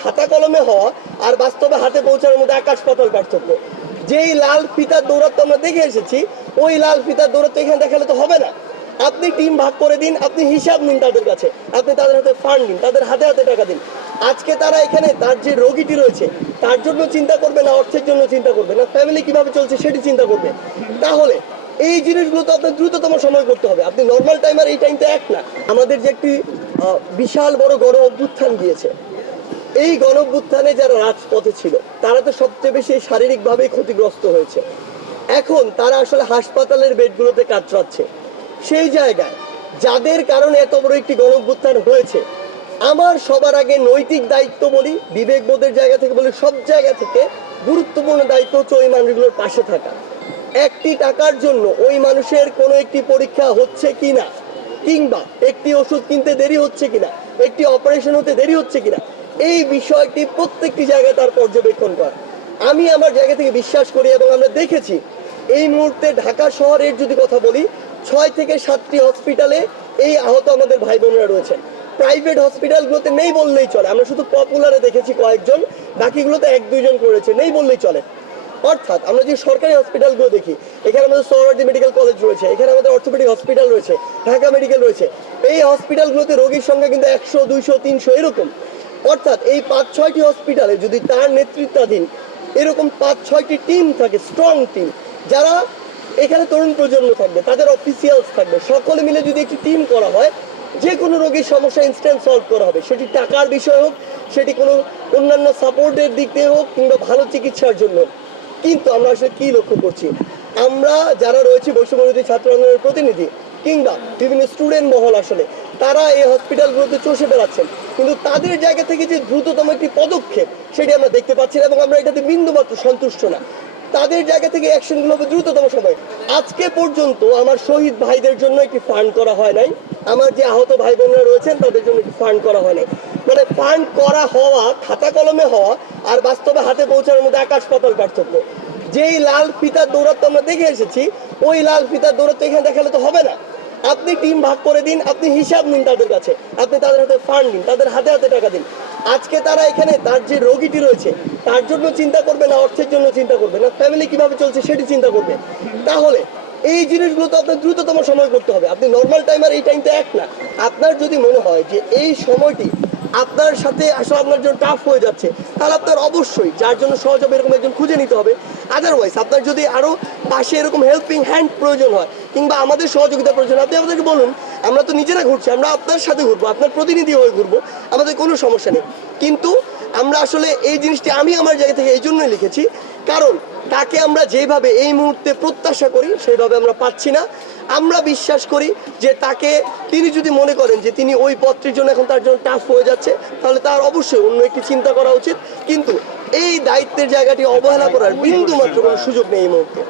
খাতা কলমে হওয়া আর বাস্তবে হাতে পৌঁছানোর মধ্যে আকাশ পাতাল পার্থক্য। যেই লাল ফিতার দৌড়াত্ম আমরা দেখে এসেছি, ওই লাল ফিতার দৌড়াত্ম এখানে দেখালে তো হবে না। আপনি টিম ভাগ করে দিন, আপনি হিসাব নিন তাদের কাছে, আপনি তাদের হাতে ফান্ড দিন, তাদের হাতে হাতে টাকা দিন। আজকে তারা এখানে তার যে রোগীটি রয়েছে তার জন্য চিন্তা করবে না, অর্থের জন্য চিন্তা করবে না, ফ্যামিলি কিভাবে চলছে সেটি চিন্তা করবে। তাহলে এই জিনিসগুলো তো আপনার দ্রুততম সময় করতে হবে। আপনি নর্মাল টাইম আর এই টাইমটা এক না। আমাদের যে একটি বিশাল বড় গণ অভ্যুত্থান গিয়েছে, এই গণ অভ্যুত্থানে যারা রাজপথে ছিল তারা তো সবচেয়ে বেশি শারীরিকভাবে ক্ষতিগ্রস্ত হয়েছে। এখন তারা আসলে হাসপাতালের বেডগুলোতে কাতরাচ্ছে। সেই জায়গায় যাদের কারণে এত বড় একটি গণ অভ্যুত্থান হয়েছে, আমার সবার আগে নৈতিক দায়িত্ব বলি, বিবেকবোধের জায়গা থেকে বলি, সব জায়গা থেকে গুরুত্বপূর্ণ দায়িত্ব হচ্ছে ওই মানুষগুলোর পাশে থাকা। একটি টাকার জন্য ওই মানুষের কোনো একটি পরীক্ষা হচ্ছে কিনা, কিংবা একটি ওষুধ কিনতে দেরি হচ্ছে কিনা, একটি অপারেশন হতে দেরি হচ্ছে কিনা, এই বিষয়টি প্রত্যেকটি জায়গায় তার পর্যবেক্ষণ করা। আমি আমার জায়গা থেকে বিশ্বাস করি এবং আমরা দেখেছি এই মুহূর্তে ঢাকা শহরের যদি কথা বলি, 6 থেকে 7টি হসপিটালে এই আহত আমাদের ভাই বোনেরা রয়েছেন। প্রাইভেট হসপিটালগুলোতে নেই বললেই চলে, আমরা শুধু পপুলারে দেখেছি কয়েকজন, বাকিগুলোতে 1-2 জন করেছে, নেই বললেই চলে। অর্থাৎ আমরা যে সরকারি হসপিটালগুলো দেখি, এখানে আমাদের সোহরাওয়ার্দী মেডিকেল কলেজ রয়েছে, এখানে আমাদের অর্থোপেডিক হসপিটাল রয়েছে, ঢাকা মেডিকেল রয়েছে। এই হসপিটালগুলোতে রোগীর সংখ্যা কিন্তু 100, 200, 300 এরকম। অর্থাৎ এই 5-6টি হসপিটালে যদি তার নেতৃত্বাধীন এরকম 5-6টি টিম থাকে, স্ট্রং টিম, যারা এখানে তরুণ প্রজন্ম থাকবে, তাদের অফিসিয়ালস থাকবে, সকলে মিলে যদি একটি টিম করা হয়, যে কোনো রোগীর সমস্যা ইনস্ট্যান্ট সলভ করা হবে। সেটি টাকার বিষয় হোক, সেটি কোনো অন্যান্য সাপোর্টের দিক দিয়ে হোক, কিংবা ভালো চিকিৎসার জন্য। কিন্তু আমরা আসলে কি লক্ষ্য করছি, আমরা যারা রয়েছে বৈষম্যবিরোধী ছাত্র আন্দোলনের প্রতিনিধি কিংবা বিভিন্ন স্টুডেন্ট মহল, আসলে তারা এই হসপিটালগুলোতে চষে বেড়াচ্ছেন, কিন্তু তাদের জায়গা থেকে যে দ্রুততম একটি পদক্ষেপ সেটি আমরা দেখতে পাচ্ছি না, এবং আমরা এটাতে বিন্দুমাত্র সন্তুষ্ট না। তাদের জায়গা থেকে অ্যাকশনগুলো হবে দ্রুততম সময়। আজকে পর্যন্ত আমার শহীদ ভাইদের জন্য একটি ফান্ড করা হয় নাই, আমার যে আহত ভাই বোনরা রয়েছেন তাদের জন্য একটি ফান্ড করা হয় নাই। মানে ফান্ড করা হওয়া, খাতা কলমে হওয়া আর বাস্তবে হাতে পৌঁছানোর মধ্যে আকাশ পাতাল পার্থক্য। যেই লাল ফিতার দৌড়াত্ম আমরা দেখে এসেছি, ওই লাল ফিতার দৌড়াত্ম এখানে দেখালে তো হবে না। আপনি টিম ভাগ করে দিন, আপনি হিসাব নিন তাদের কাছে, আপনি তাদের হাতে ফান্ড দিন, তাদের হাতে হাতে টাকা দিন। আজকে তারা এখানে তার যে রোগীটি রয়েছে তার জন্য চিন্তা করবে না, অর্থের জন্য চিন্তা করবে না, ফ্যামিলি কিভাবে চলছে সেটি চিন্তা করবে। তাহলে এই জিনিসগুলো তো আপনার দ্রুততম সময় করতে হবে। আপনি নর্মাল টাইম আর এই টাইমটা এক না। আপনার যদি মনে হয় যে এই সময়টি আপনার সাথে আসলে আপনার জন্য টাফ হয়ে যাচ্ছে, তাহলে আপনার অবশ্যই যার জন্য সহজ হবে এরকম একজন খুঁজে নিতে হবে। আদারওয়াইজ আপনার যদি আরও পাশে এরকম হেল্পিং হ্যান্ড প্রয়োজন হয়, কিংবা আমাদের সহযোগিতা প্রয়োজন, আপনি আমাদেরকে বলুন। আমরা তো নিজেরা ঘুরছি, আমরা আপনার সাথে ঘুরবো, আপনার প্রতিনিধি হয়ে ঘুরবো, আমাদের কোনো সমস্যা নেই। কিন্তু আমরা আসলে এই জিনিসটি আমি আমার জায়গা থেকে এই জন্যই লিখেছি, কারণ তাকে আমরা যেভাবে এই মুহূর্তে প্রত্যাশা করি সেইভাবে আমরা পাচ্ছি না। আমরা বিশ্বাস করি যে তাকে, তিনি যদি মনে করেন যে তিনি ওই পথটির জন্য এখন তার জন্য টাফ হয়ে যাচ্ছে, তাহলে তার অবশ্যই অন্য একটি চিন্তা করা উচিত। কিন্তু এই দায়িত্বের জায়গাটি অবহেলা করার বিন্দুমাত্র কোনো সুযোগ নেই এই মুহূর্তে।